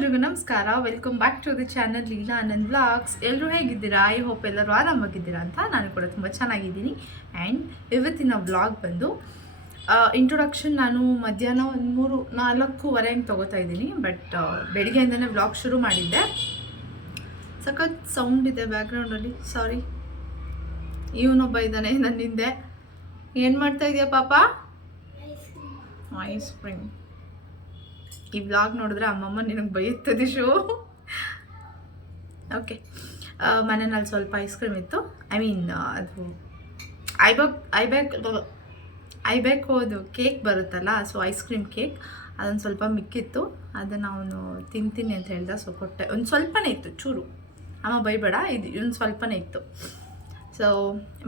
ಎಲ್ರಿಗೂ ನಮಸ್ಕಾರ. Welcome back to the channel Leela Anand vlogs. ಎಲ್ಲರೂ ಹೇಗಿದ್ದೀರಾ? ಐ ಹೋಪ್ ಎಲ್ಲರೂ ಆರಾಮಾಗಿದ್ದೀರಾ ಅಂತ. ನಾನು ಕೂಡ ತುಂಬ ಚೆನ್ನಾಗಿದ್ದೀನಿ. ಆ್ಯಂಡ್ ಇವತ್ತಿನ ವ್ಲಾಗ್ ಬಂದು ಇಂಟ್ರೊಡಕ್ಷನ್ ನಾನು ಮಧ್ಯಾಹ್ನ ಒಂದು 4:30 ಹಂಗೆ ತೊಗೋತಾ ಇದ್ದೀನಿ. ಬಟ್ ಬೆಳಿಗ್ಗೆಯಿಂದನೇ ವ್ಲಾಗ್ ಶುರು ಮಾಡಿದ್ದೆ. ಸಖತ್ ಸೌಂಡ್ ಇದೆ ಬ್ಯಾಕ್ಗ್ರೌಂಡಲ್ಲಿ, ಸಾರಿ. ಇವನೊಬ್ಬ ಇದ್ದಾನೆ ನನ್ನ ಹಿಂದೆ. ಏನು ಮಾಡ್ತಾ ಇದೆಯಾ ಪಾಪ? Ice cream. ಈ ವ್ಲಾಗ್ ನೋಡಿದ್ರೆ ಅಮ್ಮಮ್ಮ ನಿನಗೆ ಬೈಯುತ್ತದೆ ಶೋ. ಓಕೆ, ಮನೆಯಲ್ಲಿ ಸ್ವಲ್ಪ ಐಸ್ ಕ್ರೀಮ್ ಇತ್ತು. ಅದು ಐಬ್ಯಾಕೋದು ಕೇಕ್ ಬರುತ್ತಲ್ಲ, ಸೊ ಐಸ್ ಕ್ರೀಮ್ ಕೇಕ್ ಅದೊಂದು ಸ್ವಲ್ಪ ಮಿಕ್ಕಿತ್ತು. ಅದನ್ನು ಅವನು ತಿಂತೀನಿ ಅಂತ ಹೇಳ್ದ, ಸೊ ಕೊಟ್ಟೆ. ಒಂದು ಸ್ವಲ್ಪನೇ ಇತ್ತು, ಚೂರು. ಅಮ್ಮ ಬೈಬೇಡ, ಒಂದು ಸ್ವಲ್ಪನೇ ಇತ್ತು. ಸೊ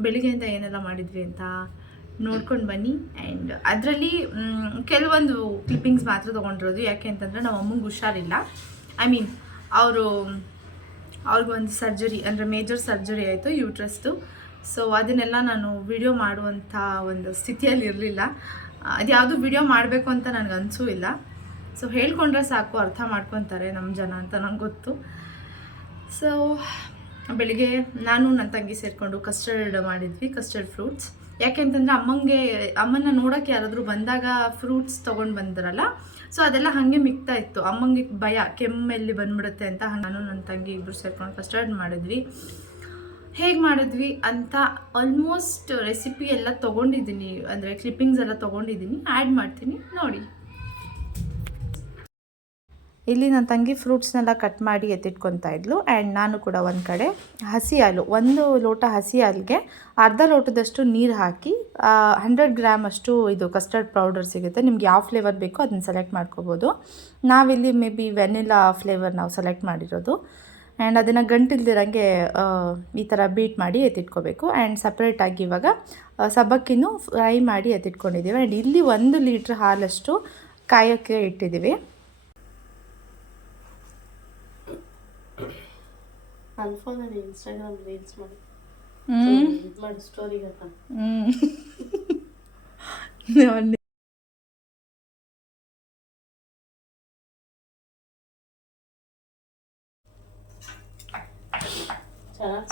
ಬೆಳಿಗ್ಗೆಯಿಂದ ಏನೆಲ್ಲ ಮಾಡಿದ್ವಿ ಅಂತ ನೋಡ್ಕೊಂಡು ಬನ್ನಿ. ಆ್ಯಂಡ್ ಅದರಲ್ಲಿ ಕೆಲವೊಂದು ಕ್ಲಿಪ್ಪಿಂಗ್ಸ್ ಮಾತ್ರ ತೊಗೊಂಡಿರೋದು. ಯಾಕೆ ಅಂತಂದರೆ ನಮ್ಮ ಅಮ್ಮಂಗೆ ಹುಷಾರಿಲ್ಲ. ಅವ್ರಿಗೊಂದು ಸರ್ಜರಿ, ಅಂದರೆ ಮೇಜರ್ ಸರ್ಜರಿ ಆಯಿತು ಯೂಟ್ರಸ್ದು. ಸೊ ಅದನ್ನೆಲ್ಲ ನಾನು ವಿಡಿಯೋ ಮಾಡುವಂಥ ಒಂದು ಸ್ಥಿತಿಯಲ್ಲಿ ಇರಲಿಲ್ಲ. ಅದು ಯಾವುದು ವಿಡಿಯೋ ಮಾಡಬೇಕು ಅಂತ ನನಗೆ ಅನಿಸೂ ಇಲ್ಲ. ಸೊ ಹೇಳ್ಕೊಂಡ್ರೆ ಸಾಕು, ಅರ್ಥ ಮಾಡ್ಕೊತಾರೆ ನಮ್ಮ ಜನ ಅಂತ ನಂಗೆ ಗೊತ್ತು. ಸೊ ಬೆಳಿಗ್ಗೆ ನಾನು ನನ್ನ ತಂಗಿ ಸೇರಿಕೊಂಡು ಕಸ್ಟರ್ಡ್ ಮಾಡಿದ್ವಿ, ಕಸ್ಟರ್ಡ್ ಫ್ರೂಟ್ಸ್. ಯಾಕೆಂತಂದರೆ ಅಮ್ಮನ ನೋಡೋಕ್ಕೆ ಯಾರಾದರೂ ಬಂದಾಗ ಫ್ರೂಟ್ಸ್ ತೊಗೊಂಡು ಬಂದಿರಲ್ಲ, ಸೊ ಅದೆಲ್ಲ ಹಾಗೆ ಮಿಕ್ತಾ ಇತ್ತು. ಅಮ್ಮಂಗೆ ಭಯ, ಕೆಮ್ಮೆಲ್ಲಿ ಬಂದ್ಬಿಡುತ್ತೆ ಅಂತ. ನಾನು ನನ್ನ ತಂಗಿ ಇಬ್ಬರು ಸೇರ್ಕೊಂಡು ಕಸ್ಟರ್ಡ್ ಮಾಡಿದ್ವಿ. ಹೇಗೆ ಮಾಡಿದ್ವಿ ಅಂತ ಆಲ್ಮೋಸ್ಟ್ ರೆಸಿಪಿ ಎಲ್ಲ ತೊಗೊಂಡಿದ್ದೀನಿ, ಅಂದರೆ ಕ್ಲಿಪ್ಪಿಂಗ್ಸ್ ಎಲ್ಲ ತೊಗೊಂಡಿದ್ದೀನಿ, ಆ್ಯಡ್ ಮಾಡ್ತೀನಿ ನೋಡಿ. ಇಲ್ಲಿ ನನ್ನ ತಂಗಿ ಫ್ರೂಟ್ಸ್ನೆಲ್ಲ ಕಟ್ ಮಾಡಿ ಎತ್ತಿಟ್ಕೊತಾ ಇದ್ಲು. ಆ್ಯಂಡ್ ನಾನು ಕೂಡ ಒಂದು ಕಡೆ ಹಸಿ ಹಾಲು, 1 ಲೋಟ ಹಸಿ ಹಾಲಿಗೆ ಅರ್ಧ ಲೋಟದಷ್ಟು ನೀರು ಹಾಕಿ 100 ಗ್ರಾಮ್ ಅಷ್ಟು ಇದು ಕಸ್ಟರ್ಡ್ ಪೌಡರ್ ಸಿಗುತ್ತೆ. ನಿಮ್ಗೆ ಯಾವ ಫ್ಲೇವರ್ ಬೇಕೋ ಅದನ್ನು ಸೆಲೆಕ್ಟ್ ಮಾಡ್ಕೋಬೋದು. ನಾವಿಲ್ಲಿ ಮೇ ಬಿ ವೆನಿಲಾ ಫ್ಲೇವರ್ ನಾವು ಸೆಲೆಕ್ಟ್ ಮಾಡಿರೋದು. ಆ್ಯಂಡ್ ಅದನ್ನು ಗಂಟಿಲ್ದಿರಂಗೆ ಈ ಥರ ಬೀಟ್ ಮಾಡಿ ಎತ್ತಿಟ್ಕೋಬೇಕು. ಆ್ಯಂಡ್ ಸಪ್ರೇಟಾಗಿ ಇವಾಗ ಸಬ್ಬಕ್ಕಿನೂ ಫ್ರೈ ಮಾಡಿ ಎತ್ತಿಟ್ಕೊಂಡಿದ್ದೀವಿ. ಆ್ಯಂಡ್ ಇಲ್ಲಿ 1 ಲೀಟ್ರ್ ಹಾಲಷ್ಟು ಕಾಯೋಕ್ಕೆ ಇಟ್ಟಿದ್ದೀವಿ. ನನ್ನ ಫೋನಲ್ಲಿ ಇನ್ಸ್ಟಾಗ್ರಾಮ್ ರೀಲ್ಸ್ ಮಾಡಿ ಸ್ಟೋರಿಗೆ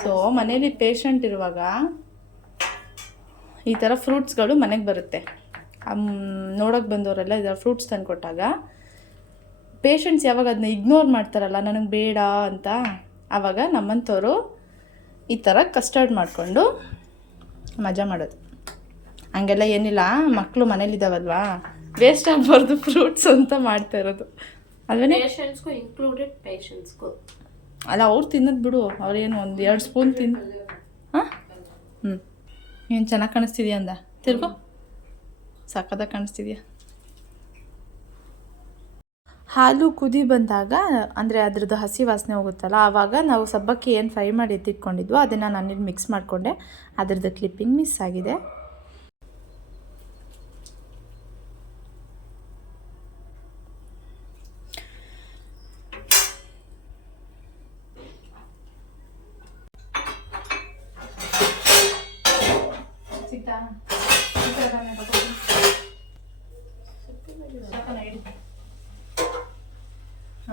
ಸೊ ಮನೇಲಿ ಪೇಷಂಟ್ ಇರುವಾಗ ಈ ಥರ ಫ್ರೂಟ್ಸ್ಗಳು ಮನೆಗೆ ಬರುತ್ತೆ. ನೋಡೋಕೆ ಬಂದವರೆಲ್ಲ ಇದರ ಫ್ರೂಟ್ಸ್ ತಂದು ಕೊಟ್ಟಾಗ ಪೇಷಂಟ್ಸ್ ಯಾವಾಗ ಅದನ್ನ ಇಗ್ನೋರ್ ಮಾಡ್ತಾರಲ್ಲ, ನನಗೆ ಬೇಡ ಅಂತ, ಆವಾಗ ನಮ್ಮಂಥವ್ರು ಈ ಥರ ಕಸ್ಟರ್ಡ್ ಮಾಡಿಕೊಂಡು ಮಜಾ ಮಾಡೋದು. ಹಂಗೆಲ್ಲ ಏನಿಲ್ಲ, ಮಕ್ಕಳು ಮನೇಲಿದ್ದಾವಲ್ವಾ, ವೇಸ್ಟ್ ಆಗಬಾರ್ದು ಫ್ರೂಟ್ಸ್ ಅಂತ ಮಾಡ್ತಾ ಇರೋದು ಅಲ್ವೇ. ಪೇಷಂಟ್ಸ್ಗೂ ಇನ್ಕ್ಲೂಡೆಡ್ ಪೇಷಂಟ್ಸ್ಗೂ ಅಲ್ಲ, ಅವ್ರು ತಿನ್ನೋದು ಬಿಡು, ಅವ್ರೇನು 1-2 ಸ್ಪೂನ್ ತಿನ್ನು. ಹಾಂ, ಏನು ಚೆನ್ನಾಗಿ ಕಾಣಿಸ್ತಿದ್ಯಾ ಅಂದ, ತಿರ್ಗೋ ಸಕ್ಕತ್ತಾಗಿ ಕಾಣಿಸ್ತಿದ್ಯಾ. ಹಾಲು ಕುದಿ ಬಂದಾಗ, ಅಂದರೆ ಅದ್ರದ್ದು ಹಸಿ ವಾಸನೆ ಹೋಗುತ್ತಲ್ಲ, ಆವಾಗ ನಾವು ಸಬ್ಬಕ್ಕಿ ಏನು ಫ್ರೈ ಮಾಡಿ ಎತ್ತಿಟ್ಕೊಂಡಿದ್ವು ಅದನ್ನು ನಾನಿಲ್ಲಿ ಮಿಕ್ಸ್ ಮಾಡಿಕೊಂಡೆ. ಅದರದ್ದು ಕ್ಲಿಪ್ಪಿಂಗ್ ಮಿಸ್ ಆಗಿದೆ.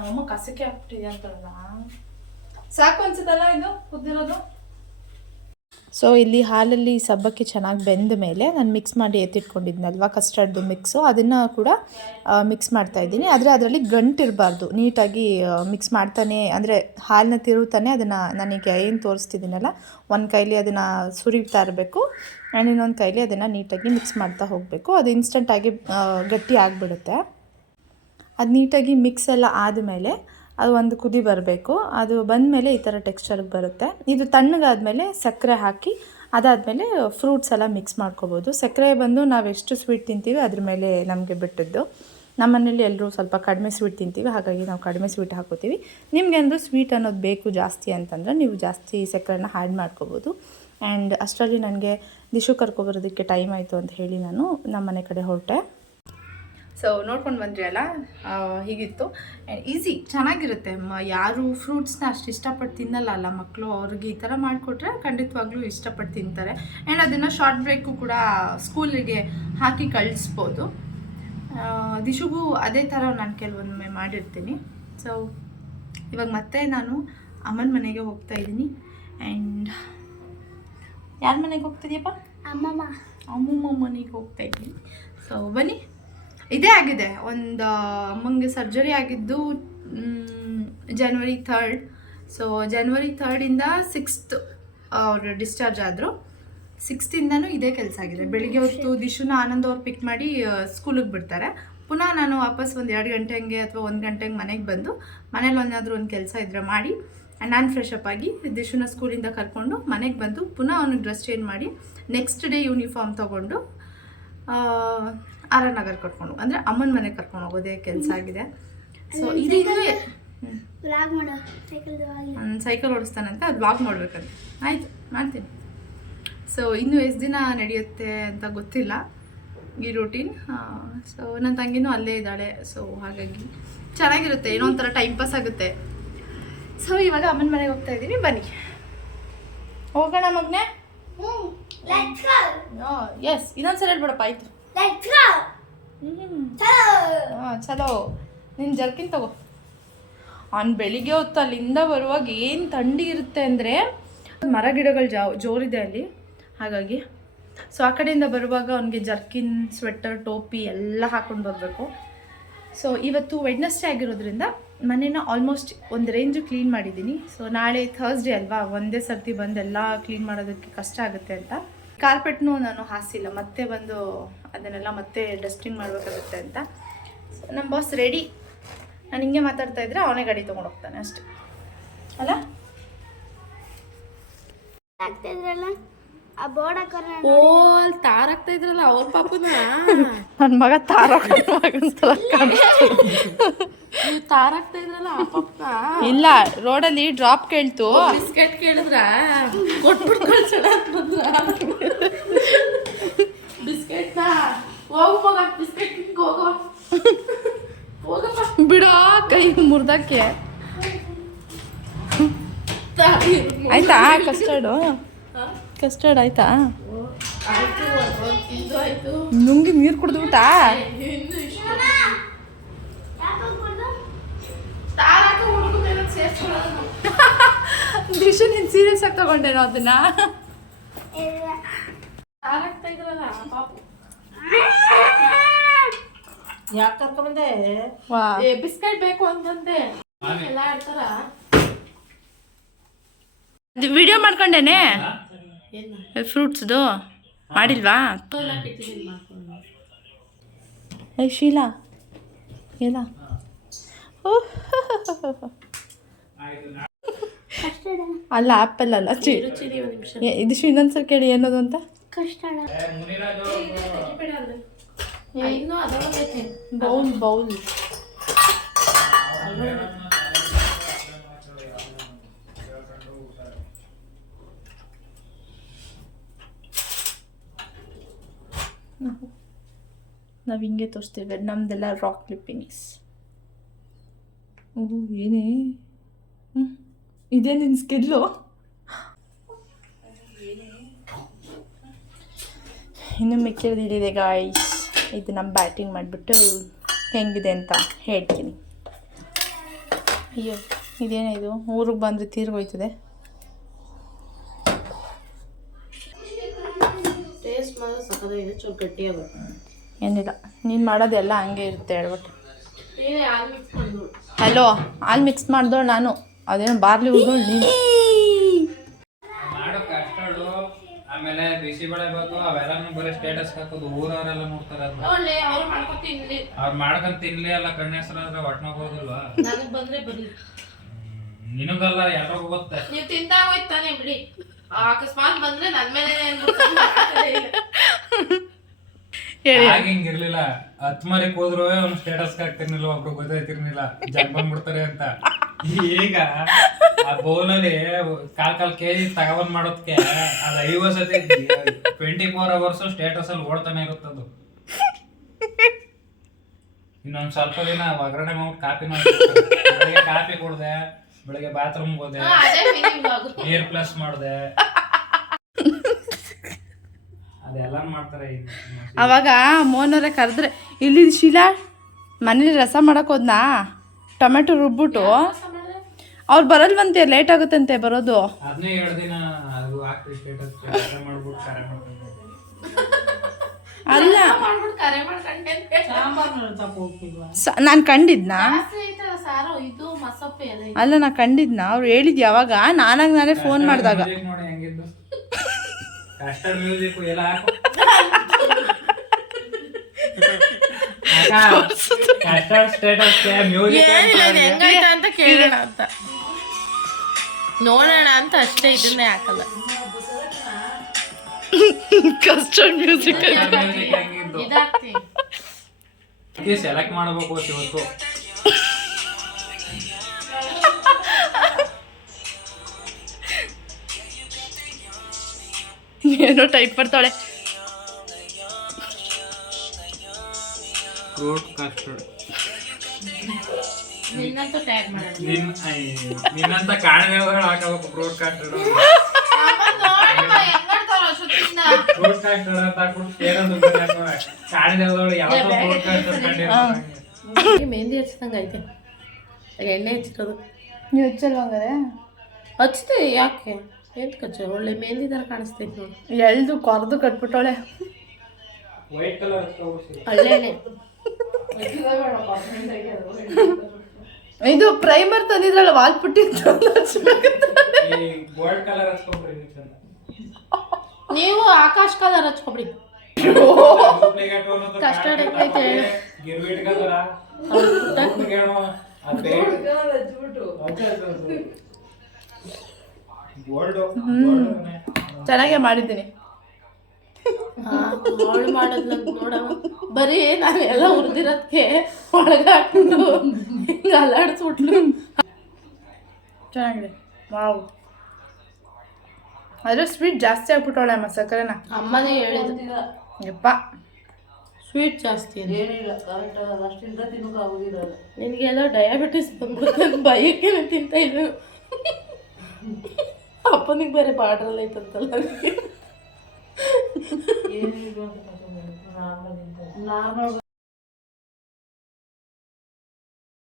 ಅಮ್ಮ ಕಸಕ್ಕೆ ಹಾಕ್ಬಿಟ್ಟಿದೆ ಅಂತಲ್ಲ, ಸಾಕು ಅನ್ಸುತ್ತಲ್ಲ ಇದು ಕುದ್ದಿರೋದು. ಸೊ ಇಲ್ಲಿ ಹಾಲಲ್ಲಿ ಸಬ್ಬಕ್ಕಿ ಚೆನ್ನಾಗಿ ಬೆಂದ ಮೇಲೆ ನಾನು ಮಿಕ್ಸ್ ಮಾಡಿ ಎತ್ತಿಟ್ಕೊಂಡಿದ್ನಲ್ವ ಕಸ್ಟರ್ಡ್ದು ಮಿಕ್ಸು, ಅದನ್ನು ಕೂಡ ಮಿಕ್ಸ್ ಮಾಡ್ತಾಯಿದ್ದೀನಿ. ಆದರೆ ಅದರಲ್ಲಿ ಗಂಟಿರಬಾರ್ದು, ನೀಟಾಗಿ ಮಿಕ್ಸ್ ಮಾಡ್ತಾನೆ, ಅಂದರೆ ಹಾಲನ್ನ ತಿರುತ್ತಾನೆ. ಅದನ್ನು ನನಗೆ ಏನು ತೋರಿಸ್ತಿದ್ದೀನಲ್ಲ, ಒಂದು ಕೈಲಿ ಅದನ್ನು ಸುರಿತಾ ಇರಬೇಕು, ಆ್ಯಂಡ್ ಇನ್ನೊಂದು ಕೈಲಿ ಅದನ್ನು ನೀಟಾಗಿ ಮಿಕ್ಸ್ ಮಾಡ್ತಾ ಹೋಗಬೇಕು. ಅದು ಇನ್ಸ್ಟಂಟಾಗಿ ಗಟ್ಟಿ ಆಗಿಬಿಡುತ್ತೆ. ಅದು ನೀಟಾಗಿ ಮಿಕ್ಸ್ ಎಲ್ಲ ಆದಮೇಲೆ ಅದು ಒಂದು ಕುದಿ ಬರಬೇಕು. ಅದು ಬಂದಮೇಲೆ ಈ ಥರ ಟೆಕ್ಸ್ಚರ್ಗೆ ಬರುತ್ತೆ. ಇದು ತಣ್ಣಗಾದಮೇಲೆ ಸಕ್ಕರೆ ಹಾಕಿ, ಅದಾದಮೇಲೆ ಫ್ರೂಟ್ಸ್ ಎಲ್ಲ ಮಿಕ್ಸ್ ಮಾಡ್ಕೋಬೋದು. ಸಕ್ಕರೆ ಬಂದು ನಾವು ಎಷ್ಟು ಸ್ವೀಟ್ ತಿಂತೀವಿ ಅದ್ರ ಮೇಲೆ ನಮಗೆ ಬಿಟ್ಟಿದ್ದು. ನಮ್ಮ ಮನೇಲಿ ಎಲ್ಲರೂ ಸ್ವಲ್ಪ ಕಡಿಮೆ ಸ್ವೀಟ್ ತಿಂತೀವಿ, ಹಾಗಾಗಿ ನಾವು ಕಡಿಮೆ ಸ್ವೀಟ್ ಹಾಕೋತೀವಿ. ನಿಮಗೇನಾದರೂ ಸ್ವೀಟ್ ಅನ್ನೋದು ಬೇಕು ಜಾಸ್ತಿ ಅಂತಂದರೆ ನೀವು ಜಾಸ್ತಿ ಸಕ್ಕರೆನ ಆ್ಯಡ್ ಮಾಡ್ಕೋಬೋದು. ಆ್ಯಂಡ್ ಅಷ್ಟರಲ್ಲಿ ನನಗೆ ದಿಶು ಕರ್ಕೊಬರೋದಕ್ಕೆ ಟೈಮ್ ಆಯಿತು ಅಂತ ಹೇಳಿ ನಾನು ನಮ್ಮ ಮನೆ ಕಡೆ ಹೊರಟೆ. ಸೊ ನೋಡ್ಕೊಂಡು ಬಂದ್ರಿ ಅಲ್ಲ, ಹೀಗಿತ್ತು. ಆ್ಯಂಡ್ ಈಸಿ, ಚೆನ್ನಾಗಿರುತ್ತೆ. ಯಾರು ಫ್ರೂಟ್ಸ್ನ ಅಷ್ಟು ಇಷ್ಟಪಟ್ಟು ತಿನ್ನಲ್ಲ ಮಕ್ಕಳು, ಅವ್ರಿಗೆ ಈ ಥರ ಮಾಡಿಕೊಟ್ರೆ ಖಂಡಿತವಾಗ್ಲೂ ಇಷ್ಟಪಟ್ಟು ತಿಂತಾರೆ. ಆ್ಯಂಡ್ ಅದನ್ನು ಶಾರ್ಟ್ ಬ್ರೇಕು ಕೂಡ ಸ್ಕೂಲಿಗೆ ಹಾಕಿ ಕಳಿಸ್ಬೋದು. ದಿಶುಗೂ ಅದೇ ಥರ ನಾನು ಕೆಲವೊಮ್ಮೆ ಮಾಡಿರ್ತೀನಿ. ಸೊ ಇವಾಗ ಮತ್ತೆ ನಾನು ಅಮ್ಮನ ಮನೆಗೆ ಹೋಗ್ತಾ ಇದ್ದೀನಿ. ಆ್ಯಂಡ್ ಯಾರ ಮನೆಗೆ ಹೋಗ್ತಿದ್ಯಪ್ಪ? ಅಮ್ಮಮ್ಮ ಮನೆಗೆ ಹೋಗ್ತಾ ಇದ್ದೀನಿ. ಸೊ ಬನ್ನಿ. ಇದೇ ಆಗಿದೆ, ಒಂದು ಅಮ್ಮಂಗೆ ಸರ್ಜರಿ ಆಗಿದ್ದು January 3rd. So January 3rd 6th ಅವರು ಡಿಸ್ಚಾರ್ಜ್ ಆದರು. 6th ಇದೇ ಕೆಲಸ ಆಗಿದೆ. ಬೆಳಿಗ್ಗೆ ಹೊತ್ತು ದಿಶುನ ಆನಂದ್ ಅವ್ರು ಪಿಕ್ ಮಾಡಿ ಸ್ಕೂಲಿಗೆ ಬಿಡ್ತಾರೆ. ಪುನಃ ನಾನು ವಾಪಸ್ ಒಂದು 2 ಗಂಟೆ ಹಂಗೆ ಅಥವಾ 1 ಗಂಟೆ ಹಂಗೆ ಮನೆಗೆ ಬಂದು ಮನೇಲಿ ಒಂದು ಕೆಲಸ ಇದ್ರೆ ಮಾಡಿ ನಾನು ಫ್ರೆಶ್ ಅಪ್ ಆಗಿ ದಿಶುನ ಸ್ಕೂಲಿಂದ ಕರ್ಕೊಂಡು ಮನೆಗೆ ಬಂದು ಪುನಃ ಅವ್ನಿಗೆ ಡ್ರೆಸ್ ಚೇಂಜ್ ಮಾಡಿ ನೆಕ್ಸ್ಟ್ ಡೇ ಯೂನಿಫಾರ್ಮ್ ತೊಗೊಂಡು ಆರ್ ನಗರ್ ಕರ್ಕೊಂಡು ಅಂದರೆ ಅಮ್ಮನ ಮನೆಗೆ ಕರ್ಕೊಂಡು ಹೋಗೋದೇ ಕೆಲಸ ಆಗಿದೆ. ಸೊ ಇದು ಸೈಕಲ್ ಓಡಿಸ್ತಾನಂತೆ, ಅದು ವ್ಲಾಗ್ ನೋಡ್ಬೇಕಂತ. ಆಯಿತು, ಮಾಡ್ತೀನಿ. ಸೊ ಇನ್ನೂ ಎಷ್ಟು ದಿನ ನಡೆಯುತ್ತೆ ಅಂತ ಗೊತ್ತಿಲ್ಲ ಈ ರೂಟೀನ್. ಸೊ ನನ್ನ ತಂಗಿನೂ ಅಲ್ಲೇ ಇದ್ದಾಳೆ. ಸೊ ಹಾಗಾಗಿ ಚೆನ್ನಾಗಿರುತ್ತೆ, ಏನೋ ಒಂಥರ ಟೈಮ್ ಪಾಸ್ ಆಗುತ್ತೆ. ಸೊ ಇವಾಗ ಅಮ್ಮನ ಮನೆಗೆ ಹೋಗ್ತಾ ಇದ್ದೀನಿ, ಬನ್ನಿ ಹೋಗೋಣ ಮಗನೇ. ಎಸ್, ಇನ್ನೊಂದ್ಸಲ ಹೇಳ್ಬೇಡಪ್ಪ. ಆಯಿತು, ಚಲೋ. ನಿನ್ನ ಜರ್ಕಿನ್ ತಗೋ. ಅವ್ನು ಬೆಳಿಗ್ಗೆ ಹೊತ್ತು ಅಲ್ಲಿಂದ ಬರುವಾಗ ಏನು ಥಂಡಿ ಇರುತ್ತೆ ಅಂದರೆ, ಮರ ಗಿಡಗಳು ಜೋರಿದೆ ಅಲ್ಲಿ, ಹಾಗಾಗಿ. ಸೊ ಆ ಕಡೆಯಿಂದ ಬರುವಾಗ ಅವನಿಗೆ ಜರ್ಕಿನ್, ಸ್ವೆಟರ್, ಟೋಪಿ ಎಲ್ಲ ಹಾಕ್ಕೊಂಡು ಬರಬೇಕು. ಸೊ ಇವತ್ತು ವೆಡ್ನೆಸ್ಡೇ ಆಗಿರೋದ್ರಿಂದ ಮನೇನ ಆಲ್ಮೋಸ್ಟ್ ಒಂದು ರೇಂಜು ಕ್ಲೀನ್ ಮಾಡಿದ್ದೀನಿ. ಸೊ ನಾಳೆ ಥರ್ಸ್ಡೇ ಅಲ್ವಾ, ಒಂದೇ ಸರ್ತಿ ಬಂದು ಎಲ್ಲ ಕ್ಲೀನ್ ಮಾಡೋದಕ್ಕೆ ಕಷ್ಟ ಆಗುತ್ತೆ ಅಂತ ಕಾರ್ಪೆಟ್ನೂ ನಾನು ಹಾಸಿಲ್ಲ, ಮತ್ತೆ ಬಂದು ಅದನ್ನೆಲ್ಲ ಮತ್ತೆ ಡಸ್ಟಿಂಗ್ ಮಾಡಬೇಕಾಗುತ್ತೆ ಅಂತ. ಸೊ ನಮ್ಮ ಬಾಸ್ ರೆಡಿ. ನಾನು ಹಿಂಗೆ ಮಾತಾಡ್ತಾ ಇದ್ರೆ ಅವನೇ ಗಾಡಿ ತೊಗೊಂಡು ಹೋಗ್ತಾನೆ ಅಷ್ಟೇ ಅಲ್ಲ. ತಾರಾಗ್ತಾ ಇದ್ರಲ್ಲ ಅವ್ರ ಪಾಪನ. ನನ್ನ ಮಗ ತಾರಾಗ್ತಾ ಇದ್ರಲ್ಲ ಆ ಪಾಪ. ಇಲ್ಲ, ರೋಡಲ್ಲಿ ಡ್ರಾಪ್ ಕೇಳ್ತು, ಬಿಸ್ಕೆಟ್ ಕೇಳಿದ್ರ ಕೊಟ್ಬಿಟ್ಟು ಬಿಸ್ಕೆಟ್ನ ಹೋಗೋ ಬಿಸ್ಕೆಟ್ ಹೋಗೋ ಹೋಗಪ್ಪ ಬಿಡೋ, ಕೈ ಮುರ್ದಕ್ಕೆ. ಆಯ್ತಾ ಕಸ್ಟರ್ಡ್ ಆಯ್ತಾ? ನುಂಗಿ ನೀರು ಕುಡ್ದುಬಿಟ್ಟಾ? ದಿಶು ನೀನು ಸೀರಿಯಸ್ ಆಗಿ ತಗೊಂಡೇನೋ ಅದನ್ನ? ಯಾಕೆ ಕರ್ಕೊಂಡೆ? ಬಿಸ್ಕೆಟ್ ಬೇಕು ಅಂತಂದೆ ಎಲ್ಲ ಇರ್ತಾರ. ವಿಡಿಯೋ ಮಾಡ್ಕೊಂಡೇನೆ ಫ್ರೂಟ್ಸ್ದು ಮಾಡಿಲ್ವಾ? ಶೀಲಾ ಇಲ್ಲ, ಅಲ್ಲ ಆ್ಯಪಲ್ ಅಲ್ಲ, ಇದು ಇನ್ನೊಂದ್ಸಲ ಕೇಳಿ ಏನದು ಅಂತ. ಬೌಲ್ ನಾವು ಹಿಂಗೆ ತೋರಿಸ್ತೇವೆ, ನಮ್ದೆಲ್ಲ ರಾಕ್ ಕ್ಲಿಪ್ಪಿಂಗ್ಸ್. ಓಹ್ ಏನೇ ಇದೇ ನಿನ್ನ ಸ್ಕಿಲ್ಲು. ಇನ್ನು ಮಿಕ್ಕಿದೆ ಗಾಯ್ಸ್. ಇದು ನಮ್ಮ ಬ್ಯಾಟಿಂಗ್ ಮಾಡಿಬಿಟ್ಟು ಹೆಂಗಿದೆ ಅಂತ ಹೇಳ್ತೀನಿ. ಅಯ್ಯೋ ಇದೇನೇ ಇದು, ಊರಿಗೆ ಬಂದರೆ ತೀರ್ಗೋಯ್ತದೆ. ಏನಿಲ್ಲ, ನೀನು ಮಾಡೋದೆಲ್ಲ ಹಂಗೆ ಇರುತ್ತೆ ಹೇಳ್ಬಿಟ್ಟು. ಹಲೋ, ಹಾಲು ಮಿಕ್ಸ್ ಮಾಡ್ದೋ ನಾನು, ಅದೇನು ಬಾರ್ಲಿ ಉಳ್ದೋಳು ನೀನು. ಆಮೇಲೆ ಬಿಸಿ ಬೆಳೆ ಬೇಕು, ಅವೆಲ್ಲನೂ ಬರೀ ಸ್ಟೇಟಸ್ ಹಾಕೋದು, ಊರವರೆಲ್ಲ ನೋಡ್ತಾರೆ. ಅವ್ರು ಮಾಡ್ಕೊಂಡ್ ತಿನ್ಲಿ ಅಲ್ಲ, ಕಣ್ಣ ಹೆಸರಾದ್ರೆ ಹೊಟ್ಟೆ ಹೋಗೋದಿಲ್ವಾ? ನಿನಗಲ್ಲ ಯಾರಿಗೂ ಗೊತ್ತೆ. ನೀವು ತಿಂತಾ ಹೋಯ್ತಾನೆ ಬಿಡಿ, ಅಕಸ್ಮಾತ್ ಬಂದ್ರೆ ನನ್ ಮೇಲೆ ಹಿಂಗಿರ್ಲಿಲ್ಲ. ಹತ್ ಮರಿಕ್ ಹೋದ್ರು ಅವ್ನು ಸ್ಟೇಟಸ್ ಹಾಕ್ತಿರ್ನಿಲ್ಲ, ಒಬ್ರು ಗೊತ್ತಾಯ್ತಿರ್ನಿಲ್ಲ, ಜನ ಬಂದ್ಬಿಡ್ತಾರೆ ಅಂತ. ಈಗ ಆ ಬೌಲಲ್ಲಿ ಕಾಲ್ ಕೆಜಿ ತಗೊಂಡ್ ಮಾಡೋದಕ್ಕೆ ಅದು 50 ಸತಿ 24 hours ಸ್ಟೇಟಸ್ ಅಲ್ಲಿ ಓಡ್ತಾನೆ ಇರುತ್ತದು. ಇನ್ನೊಂದ್ ಸ್ವಲ್ಪ ದಿನ ಒಗ್ಗರಣೆ ಮಾಡ್ಬಿಟ್ಟು ಕಾಫಿ ಕುಡ್ದೆ, ಬೆಳಿಗ್ಗೆ ಬಾತ್ರೂಮ್ ಹೋದೆ, ನೀರ್ ಪ್ಲಸ್ ಮಾಡ್ದೆ, ಅದೆಲ್ಲ ಮಾಡ್ತಾರೆ. ಅವಾಗ ಮೋಹನವ್ರೆ ಕರೆದ್ರೆ, ಇಲ್ಲಿ ಶೀಲಾ ಮನೇಲಿ ರಸ ಮಾಡಕ್ ಹೋದ್ನಾ, ಟೊಮೆಟೊ ರುಬ್ಬಿಟ್ಟು ಅವ್ರು ಬರಲ್ವಂತೆ, ಲೇಟ್ ಆಗುತ್ತಂತೆ ಬರೋದು. ಅದನ್ನೇ 2 ದಿನ ಅದು ಹಾಕ್ರಿ ಸ್ಟೇಟಸ್ ಕರೆ ಮಾಡ್ಬಿಟ್ಟು ಕರೆ ಮಾಡ್ಕೊಂಡು ಅಲ್ಲ ಮಾಡ್ಬಿಟ್ಟು ಕರೆ ಮಾಡ್ಕೊಂಡೆ ಅಂತ ಸಾಂಬಾರ್ನ ತಪ್ಪು ಹೋಗ್ತಿಲ್ವಾ? ನಾನು ಕಂಡಿದ್ನಾ? ಜಾಸ್ತಿ ಐತಲ್ಲ ಸಾರು, ಇದು ಮಸಪ್ಪೆ ಎಲ್ಲ ಐತೆ. ಅಲ್ಲ ನಾ ಕಂಡಿದ್ನ ಅವ್ರು ಹೇಳಿದ್ ಯಾವಾಗ, ನಾನೇ ಫೋನ್ ಮಾಡಿದಾಗ. ಮ್ಯೂಸಿಕ್ ನೋಡಿ ಹೆಂಗಿದ್ದು ಕಸ್ಟರ್ಡ್ ಮ್ಯೂಸಿಕ್ ಎಲ್ಲ ಹಾಕು. ಕಸ್ಟರ್ಡ್ ಸ್ಟೇಟಸ್ ಮ್ಯೂಸಿಕ್ ಏನಿಲ್ಲ, ಇದು ಹೆಂಗೈತೆ ಅಂತ ಕೇಳೋಣ ಅಂತ, ನೋಡೋಣ ಅಂತ ಅಷ್ಟೇ, ಇದನ್ನೇ ಹಾಕಲ್ಲ. ಕಸ್ಟರ್ಡ್ ಮ್ಯೂಸಿಕ್ ಹೆಂಗಿದ್ದು ಇದಾಗ್ತಿ ಸೆಲೆಕ್ಟ್ ಮಾಡಬೇಕು ಇವತ್ತು. ಏನೋ ಟೈಪ್ ಮಾಡ್ತಾಳೆ. ಫ್ರೂಟ್ ಕಸ್ಟರ್ಡ್ ನಿನ್ನಂತೂ ಟ್ಯಾಗ್ ಮಾಡೋದು. ನಿನ್ನಂತ ಕಾಣೆಗಳು ಹಾಕಬೇಕು ಫ್ರೂಟ್ ಕಸ್ಟರ್ಡ್. ಫ್ರೂಟ್ ಕಸ್ಟರ್ಡ್ ಅಂತ ಹಾಕ್ಬಿಟ್ಟು ಕಾಣಿದೆಗಳು ಯಾವತ್ತೋ ಫ್ರೂಟ್ ಕಸ್ಟರ್ಡ್ ಕಂಡಿರ್ತಾರೆ. ಮೆಹಂದಿ ಹಚ್ಚಿದಂಗೆ ಐತೆ, ಎಣ್ಣೆ ಹಚ್ಚಿರೋದು. ನೀವು ಹಚ್ಚಲ್ವ ಹಂಗಾರೆ? ಹಚ್ತೀವಿ, ಯಾಕೆ ಎಂತ ಹಚ್ಚ, ಒಳ್ಳೆ ಮೆಹಂದಿ ಥರ ಕಾಣಿಸ್ತೈತೆ ನೋಡಿ. ಎಳ್ದು ಕೊರ್ದು ಕಟ್ಬಿಟ್ಟವಳೆ. White colour ಹಚ್ಕೊಬಿಡ್ತೀವಿ. ಒಳ್ಳೆಣ್ಣೆ ಇದು ಪ್ರೈಮರ್ ತಂದಿದ್ರಲ್ಲ ವಾಲ್ ಪುಟ್ಟಿ ಈ ಗೋಲ್ಡ್ ಕಲರ್ ಹಚ್ಕೊಂಡ್ರಿ ನೀವು ಚಂದ. ನೀವು ಆಕಾಶ್ ಕಲರ್ ಹಚ್ಕೊಬಿಡಿ. ಡೂಪ್ಲಿಕೇಟ್ ಅನ್ನೋದು ಕಸ್ಟರ್ಡ್ ಐತೆ ಹೇಳು. ಗಿರ್ವಿಟ್ ಕಲರ್ ಗೋಲ್ಡ್ ಚೆನ್ನಾಗೇ ಮಾಡಿದ್ದೀನಿ. ಅವಳು ಮಾಡೋದ್ಲ ನೋಡವ, ಬರೀ ನಾನು ಎಲ್ಲ ಹುರಿದಿರೋದಕ್ಕೆ ಒಳಗೆ ಹಾಕ್ಬಿಟ್ಟು ಹಿಂಗೆ ಅಲ್ಲಾಡಿಸ್ಬಿಟ್ಲು. ಚೆನ್ನಾಗಿದೆ. ವಾವ್. ಆದರೆ ಸ್ವೀಟ್ ಜಾಸ್ತಿ ಆಗ್ಬಿಟ್ಟವಳೆ ಅಮ್ಮ, ಸಕ್ಕರೆನ. ಅಮ್ಮನೇ ಹೇಳಿದ್ರು ಯಪ್ಪ ಸ್ವೀಟ್ ಜಾಸ್ತಿ ಅಂತ. ಏನಿಲ್ಲ, ಕರೆಕ್ಟ್ ಆಗಲ್ಲ, ಅಷ್ಟಿಂದ ತಿನ್ನೋಕೆ ಆಗೋದಿರಲ್ಲ. ನಿನಗೆಲ್ಲ ಡಯಾಬಿಟಿಸ್ ಬಂದ್ಬಿಡುತ್ತೆ, ಭಯಕ್ಕೆ ತಿಂತ ಇಲ್ಲ. ಅಪ್ಪನಿಗೆ ಬೇರೆ ಬಾರ್ಡ್ರಲ್ಲಿ ಐತಂತಲ್ಲ, ಏನಿಲ್ಲ, ನಾರ್ಮಲ್